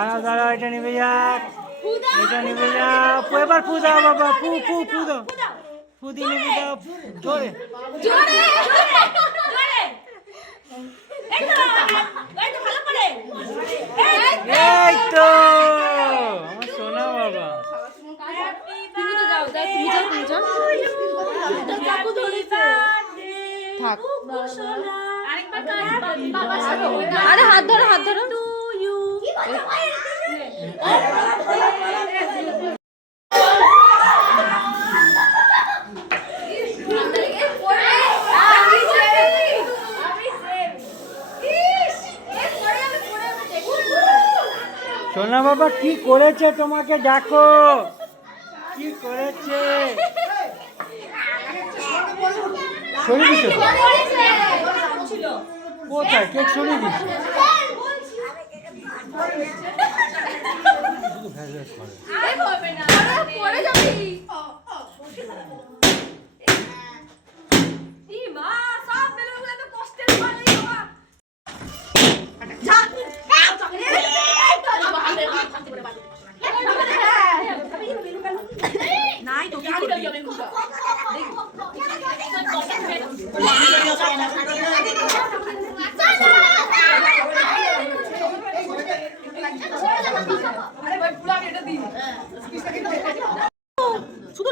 দাঁড়াও দাঁড়াও এটা নেবে যাক এটা নেবে যাও এবার দাও বাবা ফু ফু ফু দাও দিয়ে নেবে দাও জোরে। এই তো আমার সোনা বাবা। তুমি তো যাও যাও তুমি যাও তুমি যাও। থাক। আরে হাত ধরো হাত ধরো। সোনা বাবা কি করেছে তোমাকে? ডাকো কি করেছে? দিছো কোথায়? কেক সরিয়ে দিছো? শুধু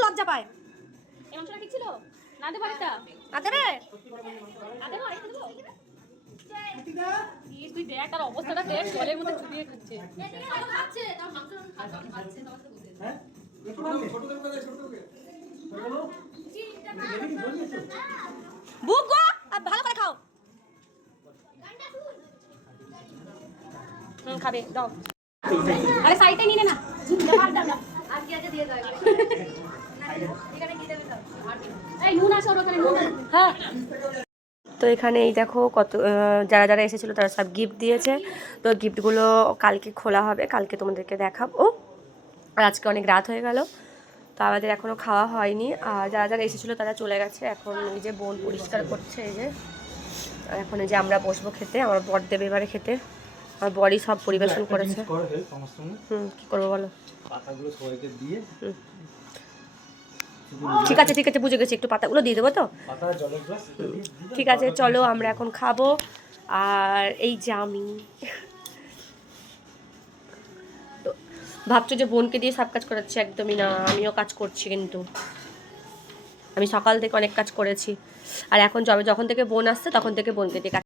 লজ্জা পায়। এই মাংসটা ঠিক ছিল? না দেবো আরেকটা না দেবো। তুই দেখ তার অবস্থাটা দেখ জলের মধ্যে চুবিয়ে খাচ্ছে। বুক আর ভালো করে খাও। হুম খাবে দাও। আরে সাইডে নিলে না এই নুন আছে ওখানে নুন হ্যাঁ। তো এখানে এই দেখো কত যারা যারা এসেছিল তারা সব গিফট দিয়েছে। তো গিফটগুলো কালকে খোলা হবে কালকে তোমাদেরকে দেখাবো। আর আজকে অনেক রাত হয়ে গেল। তো আমাদের এখনও খাওয়া হয়নি। আর যারা যারা এসেছিল তারা চলে গেছে। এখন এই যে বোন পরিষ্কার করছে এই যে। এখন এই যে আমরা বসবো খেতে আমার বর দেবে এবারে খেতে। আমার বরই সব পরিবেশন করেছে। হুম কী করব বলো? পাতাগুলো সবাইকে দিয়ে। ঠিক আছে ঠিক আছে বুঝে গেছি। একটু পাতাগুলো দিয়ে দেবো তো? ঠিক আছে চলো আমরা এখন খাব। আর এই যে আমি। ভাবছ যে বোনকে দিয়ে সব কাজ করাচ্ছি? একদমই না, আমিও কাজ করছি কিন্তু। আমি সকাল থেকে অনেক কাজ করেছি। আর এখন যবে যখন থেকে বোন আসছে, তখন থেকে বোনকে দিয়ে